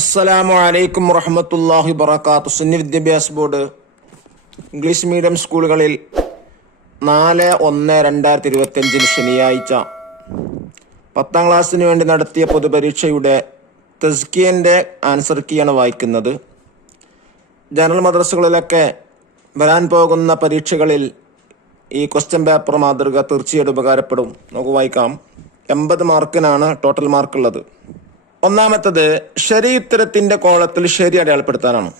അസ്സലാമു അലൈക്കും വറഹ്മത്തുള്ളാഹി വബറകാതുഹു. സുന്നി വിദ്യാഭ്യാസ ബോർഡ് ഇംഗ്ലീഷ് മീഡിയം സ്കൂളുകളിൽ 4/1/2025 ശനിയാഴ്ച 10ാം ക്ലാസ്സിന് വേണ്ടി നടത്തിയ പൊതുപരീക്ഷയുടെ തസ്കിയൻ്റെ ആൻസർ കീയാണ് വായിക്കുന്നത്. ജനറൽ മദ്രസകളിലൊക്കെ വരാൻ പോകുന്ന പരീക്ഷകളിൽ ഈ ക്വസ്റ്റ്യൻ പേപ്പർ മാതൃക തീർച്ചയായിട്ടും ഉപകാരപ്പെടും. നമുക്ക് വായിക്കാം. 80 മാർക്കിനാണ് ടോട്ടൽ മാർക്കുള്ളത്. ഒന്നാമത്തത് ശരി ഉത്തരത്തിന്റെ കോളത്തിൽ ശരി അടയാളപ്പെടുത്താനാണ്.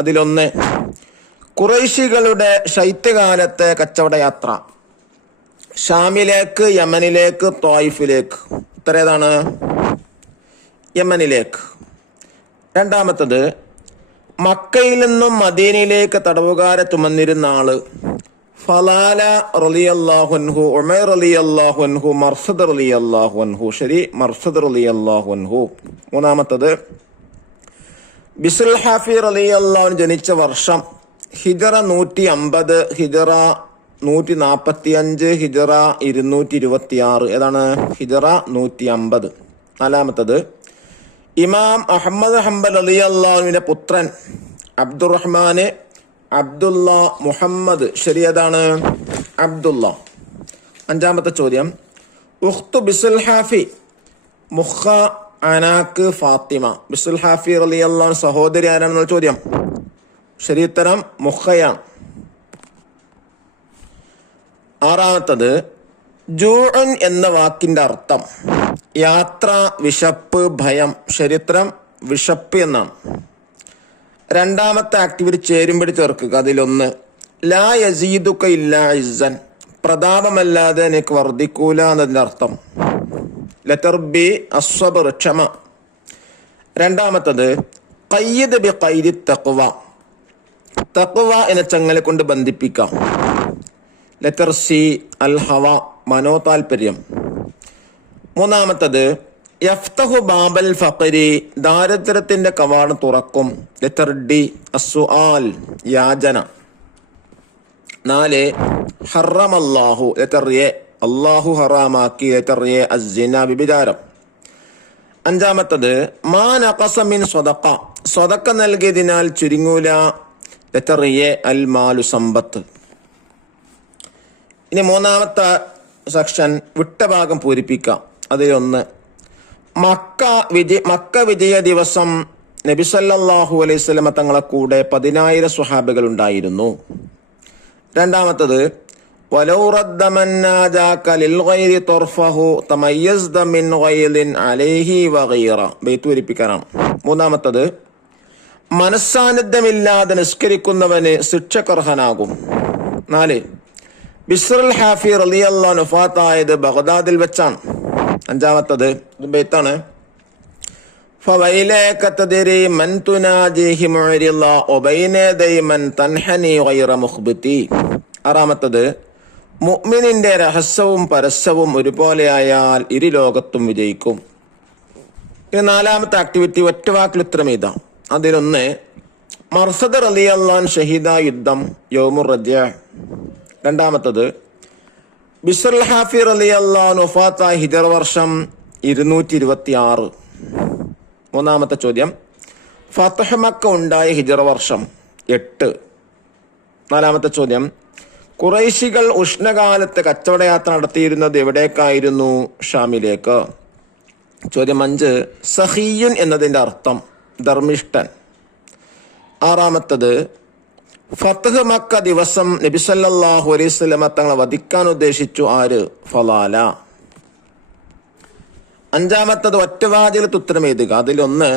അതിലൊന്ന്, ഖുറൈശികളുടെ ശൈത്യകാലത്തെ കച്ചവട യാത്ര ഷാമിലേക്ക്, യമനിലേക്ക്, ത്വായിഫിലേക്ക്. ഉത്തരം ഏതാണ്? യമനിലേക്ക്. രണ്ടാമത്തത്, മക്കയിൽ നിന്നും മദീനയിലേക്ക് തടവുകാരെ ചുമന്നിരുന്ന ആള് ഫലാല റളിയല്ലാഹു അൻഹു, ഉമൈർ റളിയല്ലാഹു അൻഹു, മർസദ് റളിയല്ലാഹു അൻഹു. ശരി, മർസദ് റളിയല്ലാഹു അൻഹു. മൂന്നാമത്തത്, ബിസുൽ ഹാഫി റളിയല്ലാഹു അൻഹു ജനിച്ച വർഷം ഹിജറ 150, ഹിജറ 145, ഹിജറ 226. ഏതാണ്? ഹിജറ 150. നാലാമത്തത്, ഇമാം അഹമ്മദ് ഹംബൽ റളിയല്ലാഹു അൻഹുവിന്റെ പുത്രൻ അബ്ദുറഹ്മാന്, അബ്ദുള്ള, മുഹമ്മദ്. ശരി, ഏതാണ്? അബ്ദുള്ള. അഞ്ചാമത്തെ ചോദ്യം, ഉഖ്തു ബിസുൽ ഹാഫി മുഖ അനാക്ക് ഫാത്തിമ. ബിസുൽ ഹാഫി റളിയല്ലാഹു അൻഹു സഹോദരി ആരാണെന്നുള്ള ചോദ്യം. ശരി ഉത്തരം മുഖയാണ്. ആറാമത്തത്, ജൂഉൻ എന്ന വാക്കിന്റെ അർത്ഥം യാത്ര, വിശപ്പ്, ഭയം. ശരി ഉത്തരം വിശപ്പ് എന്നാണ്. രണ്ടാമത്തെ ആക്ടിവിറ്റി ചേരുമ്പടി ചേർക്കുക. അതിലൊന്ന്, ലാ യസീദുക ഇല്ലാ ഇസ്സൻ, പ്രതാപമല്ലാതെ എനിക്ക് വർദ്ധിക്കൂല എന്നതിന്റെ അർത്ഥം. ലെറ്റർ ബി, അസ്വബർ, ക്ഷമ. രണ്ടാമത്തത്, ഖയ്യിദ് ബി ഖൈദി തഖ്വ, തഖ്വ എന്ന ചങ്ങല കൊണ്ട് ബന്ധിപ്പിക്കാം. ലെറ്റർ സി, അൽ ഹവ, മനോതാൽപര്യം. മൂന്നാമത്തത്, യഫ്തഹു ബാബൽ ഫഖരി, ദാരിദ്ര്യത്തിന്റെ കവാടം തുറക്കും. ലെറ്റർ ഡി, അസ്സുആൽ, യാചന. 4, ഹറമല്ലാഹു. ലെറ്റർ എ, അല്ലാഹു ഹറാമാക്കി. ലെറ്റർ എ, അസ്സിന, വ്യഭിചാരം. അഞ്ചാമത്തത്, മാ നഖസ മിൻ സ്വദഖ, സ്വദഖ നൽകിയതിനാൽ ചുരുങ്ങൂല. ലെറ്റർ എ, അൽ മാലു, സമ്പത്ത്. ഇനി മൂന്നാമത്തെ സെക്ഷൻ, വിട്ട ഭാഗം പൂരിപ്പിക്കാം. അതിലൊന്ന്, മക്ക വിജയ ദിവസം നബി സല്ലല്ലാഹു അലൈഹി വസല്ലം തങ്ങളെ കൂടെ 10,000 സ്വഹാബികൾ ഉണ്ടായിരുന്നു. രണ്ടാമത്തത്, വലൗ റദ്ദ മൻ നാജാക ലിൽ ഗൈരി തർഫഹു തമയ്യസ്ദ മിൻ ഗൈലിൻ അലൈഹി വഗൈറ. ബൈത്ത് പൂരിപ്പിക്കാനാണ്. മൂന്നാമത്തത്, മനസ്സാന്നിധ്യമില്ലാതെ നിസ്കരിക്കുന്നവന് ശിക്ഷക്കർഹനാകും. 4, ബിസ്റുൽ ഹാഫി റളിയല്ലാഹു അൻഹു വഫാത്തായത് ബഗ്ദാദിൽ വെച്ചാണ്. അഞ്ചാമത്തത് ബൈത്താണ്, ഫവൈലക തദ്രി മൻ തുനാജിഹി മുഅരിള വബൈന യദൈ മൻ തൻഹനി ഗൈറ മുഖ്ബതി. ആറാമത്തത്, മുഅ്മിനിന്റെ രഹസ്യവും പരസ്യവും ഒരുപോലെയായാൽ ഇരു ലോകത്തും വിജയിക്കും. ഇനി നാലാമത്തെ ആക്ടിവിറ്റി ഒറ്റ വാക്കിൽ ഉത്തരം എഴുതാം. അതിലൊന്ന്, മർസദ് റളിയല്ലാഹു അൻഹു ഷഹീദ യുദ്ധം യൗമുർ റജഅ. രണ്ടാമത്തത്, ബിസ്റുൽ ഹാഫി റളിയല്ലാഹു അൻഹു വഫാത്തായ ഹിജറ വർഷം 226. മൂന്നാമത്തെ ചോദ്യം, ഫത്ഹ് മക്ക ഉണ്ടായ ഹിജറ വർഷം 8. നാലാമത്തെ ചോദ്യം, ഖുറൈശികൾ ഉഷ്ണകാലത്ത് കച്ചവടയാത്ര നടത്തിയിരുന്നത് എവിടേക്കായിരുന്നു? ഷാമിലേക്ക്. ചോദ്യം 5, സഹിയുൻ എന്നതിന്റെ അർത്ഥം ധർമ്മിഷ്ഠൻ. ആറാമത്തത്, ഫത്ഹ് മക്ക ദിവസം നബി സല്ലല്ലാഹു അലൈഹി വസല്ലം തങ്ങളെ വധിക്കാൻ ഉദ്ദേശിച്ചു ആര്? ഫലാല. അഞ്ചാമത്തത് ഒറ്റവാചകത്തിൽ ഉത്തരം എഴുതുക. അതിലൊന്ന്,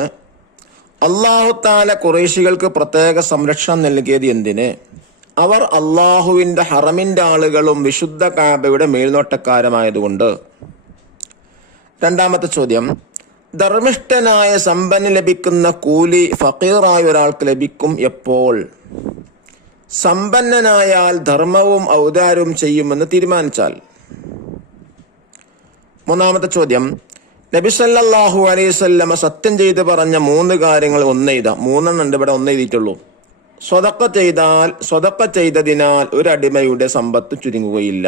അല്ലാഹു തആല ഖുറൈശികൾക്ക് പ്രത്യേക സംരക്ഷണം നൽകിയത് എന്തിന്? അവർ അള്ളാഹുവിന്റെ ഹറമിന്റെ ആളുകളും വിശുദ്ധ കഅബയുടെ മേൽനോട്ടക്കാരുമായതുകൊണ്ട്. രണ്ടാമത്തെ ചോദ്യം, ധർമ്മിഷ്ഠനായ സമ്പന്ന ലഭിക്കുന്ന കൂലി ഫഖീറായ ഒരാൾക്ക് ലഭിക്കും എപ്പോൾ? സമ്പന്നനായാൽ ധർമ്മവും ഔദാര്യവും ചെയ്യുമെന്ന് തീരുമാനിച്ചാൽ. മൂന്നാമത്തെ ചോദ്യം, നബി സല്ലല്ലാഹു അലൈഹി വസല്ലം സത്യം ചെയ്ത് പറഞ്ഞ 3 കാര്യങ്ങൾ ഒന്നെഴുതാ. 3 ഉണ്ട്, ഇവിടെ 1 എഴുതിയിട്ടുള്ളൂ. സ്വതക്ക ചെയ്തതിനാൽ ഒരു അടിമയുടെ സമ്പത്ത് ചുരുങ്ങുകയില്ല.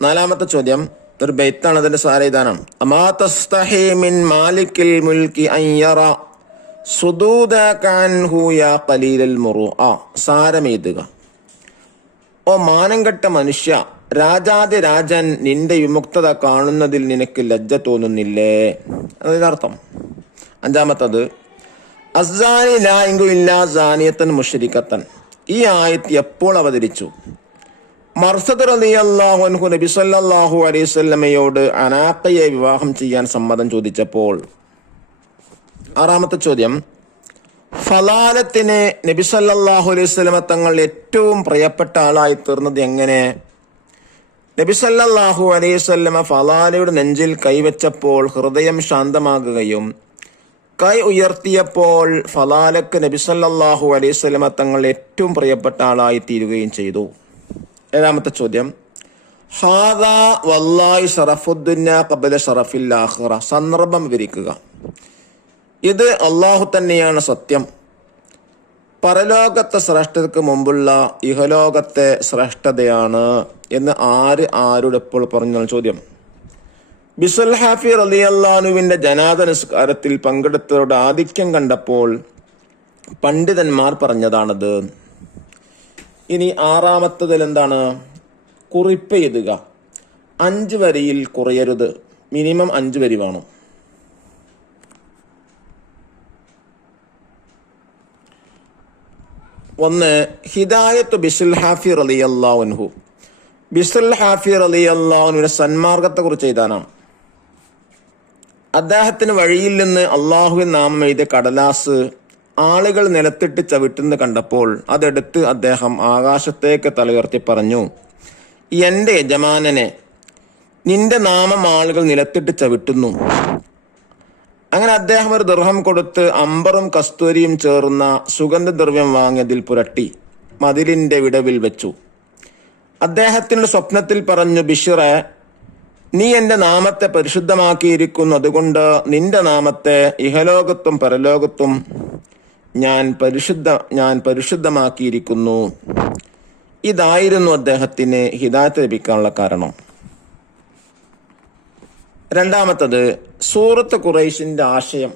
നാലാമത്തെ ചോദ്യം, ഒരു ബൈത്താണ്, അതിന്റെ സാരയിതാണ്. അമാ തസ്തഹി മിൻ മാലിക്കിൽ മുൽക്കി അൻ യറ സുദൂദക അൻഹു യാ ഖലീലൽ മുറുഅ. സാരമെയ്തുക. ഓ മാനം കെട്ട മനുഷ്യ, രാജാതിരാജൻ നിന്റെ വിമുക്തത കാണുന്നതിൽ നിനക്ക് ലജ്ജ തോന്നുന്നില്ലേ? അതിനർത്ഥം. അഞ്ചാമത്തത് അസ്സാനി ലാ ഇൻകു ഇല്ലാ സാനിയത്തൻ മുശ്രിക്കത്തൻ. ഈ ആയത്ത് എപ്പോൾ അവതരിച്ചു? മർസദ് റളിയല്ലാഹു അൻഹു നബി സല്ലല്ലാഹു അലൈഹി വസല്ലമയോട് അനാഖയെ വിവാഹം ചെയ്യാൻ സമ്മതം ചോദിച്ചപ്പോൾ. ആറാമത്തെ ചോദ്യം, ഫലാലത്തിന് നബി സല്ലല്ലാഹു അലൈഹി വസല്ലമ തങ്ങൾ ഏറ്റവും പ്രിയപ്പെട്ട ആളായി തീർന്നത് എങ്ങനെ? നബി സല്ലല്ലാഹു അലൈഹി വസല്ലമ ഫലാലയുടെ നെഞ്ചിൽ കൈവച്ചപ്പോൾ ഹൃദയം ശാന്തമാകുകയും കൈ ഉയർത്തിയപ്പോൾ ഫലാലക്ക് നബി സല്ലല്ലാഹു അലൈഹി വസല്ലമ തങ്ങൾ ഏറ്റവും പ്രിയപ്പെട്ട ആളായി തീരുകയും ചെയ്തു. ഏഴാമത്തെ ചോദ്യം, ഹാദാ വല്ലാഹി ശറഫുദ്ദുന്യ ഖബല ശറഫിൽ ആഖിറ. സന്ദർഭം വിവരിക്കുക. ഇത് അള്ളാഹു തന്നെയാണ് സത്യം. പരലോകത്തെ ശ്രേഷ്ഠതയ്ക്ക് മുമ്പുള്ള ഇഹലോകത്തെ ശ്രേഷ്ഠതയാണ് എന്ന് ആരോട് എപ്പോൾ പറഞ്ഞാൽ ചോദ്യം. ബിസൽ ഹാഫി റളിയല്ലാഹുവിന്റെ ജനാദ നിസ്കാരത്തിൽ പങ്കെടുത്തവരുടെ ആധിക്യം കണ്ടപ്പോൾ പണ്ഡിതന്മാർ പറഞ്ഞതാണത്. ഇനി ആറാമത്തതിൽ എന്താണ്? കുറിപ്പ് എഴുതുക. 5 വരിയിൽ കുറയരുത്, മിനിമം 5 വരി വേണം. ഒന്ന്, ഹിദായത്ത് ബിസുൽ ഹാഫി റളിയല്ലാഹു അൻഹു. ബിസുൽ ഹാഫി റളിയല്ലാഹു അൻഹുവിന്റെ സന്മാർഗത്തെ കുറിച്ച് എഴുതാനാണ്. അദ്ദേഹത്തിന് വഴിയിൽ നിന്ന് അള്ളാഹുവിൻ നാമം എഴുതിയ കടലാസ് ആളുകൾ നിലത്തിട്ട് ചവിട്ടുന്ന കണ്ടപ്പോൾ അതെടുത്ത് അദ്ദേഹം ആകാശത്തേക്ക് തലയുയർത്തി പറഞ്ഞു, എന്റെ യജമാനനെ, നിന്റെ നാമം ആളുകൾ നിലത്തിട്ട് ചവിട്ടുന്നു. അങ്ങനെ അദ്ദേഹം ഒരു ദിർഹം കൊടുത്ത് അമ്പറും കസ്തൂരിയും ചേർന്ന സുഗന്ധദ്രവ്യം വാങ്ങിയതിൽ പുരട്ടി മതിലിന്റെ വിടവിൽ വെച്ചു. അദ്ദേഹത്തിനൊരു സ്വപ്നത്തിൽ പറഞ്ഞു, ബിശ്റേ, നീ എന്റെ നാമത്തെ പരിശുദ്ധമാക്കിയിരിക്കുന്നു, അതുകൊണ്ട് നിന്റെ നാമത്തെ ഇഹലോകത്തും പരലോകത്തും ഞാൻ പരിശുദ്ധമാക്കിയിരിക്കുന്നു. ഇതായിരുന്നു അദ്ദേഹത്തിന് ഹിദായത്ത് ലഭിക്കാനുള്ള കാരണം. രണ്ടാമത്തത്, സൂറത്ത് ഖുറൈശിന്റെ ആശയം.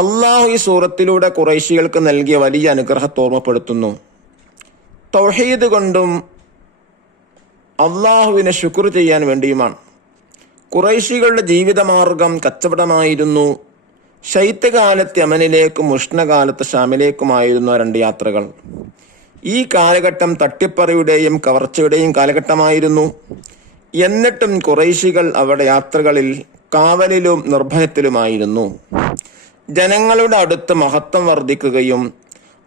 അള്ളാഹു ഈ സൂറത്തിലൂടെ ഖുറൈശികൾക്ക് നൽകിയ വലിയ അനുഗ്രഹത്തെ ഓർമ്മപ്പെടുത്തുന്നു. തൗഹീദ് കൊണ്ടും അള്ളാഹുവിനെ ശുക്ർ ചെയ്യാൻ വേണ്ടിയുമാണ്. ഖുറൈശികളുടെ ജീവിതമാർഗം കച്ചവടമായിരുന്നു. ശൈത്യകാലത്ത് യമനിലേക്കും ഉഷ്ണകാലത്ത് ഷാമിലേക്കുമായിരുന്നു 2 യാത്രകൾ. ഈ കാലഘട്ടം തട്ടിപ്പറിയുടെയും കവർച്ചയുടെയും കാലഘട്ടമായിരുന്നു. എന്നിട്ടും ഖുറൈശികൾ അവരുടെ യാത്രകളിൽ കാവലിലും നിർഭയത്തിലുമായിരുന്നു. ജനങ്ങളുടെ അടുത്ത് മഹത്വം വർദ്ധിക്കുകയും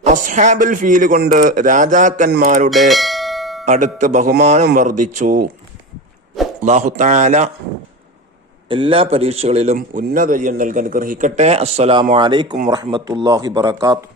അസ്ഹാബുൽ ഫീൽ കൊണ്ട് രാജാക്കന്മാരുടെ അടുത്ത് ബഹുമാനം വർദ്ധിച്ചു. അല്ലാഹു തആല എല്ലാ പരീക്ഷകളിലും ഉന്നത വിജയം നൽകാൻ അനുഗ്രഹിക്കട്ടെ. അസ്സലാമു അലൈക്കും വറഹ്മത്തുള്ളാഹി വബറകാതുഹു.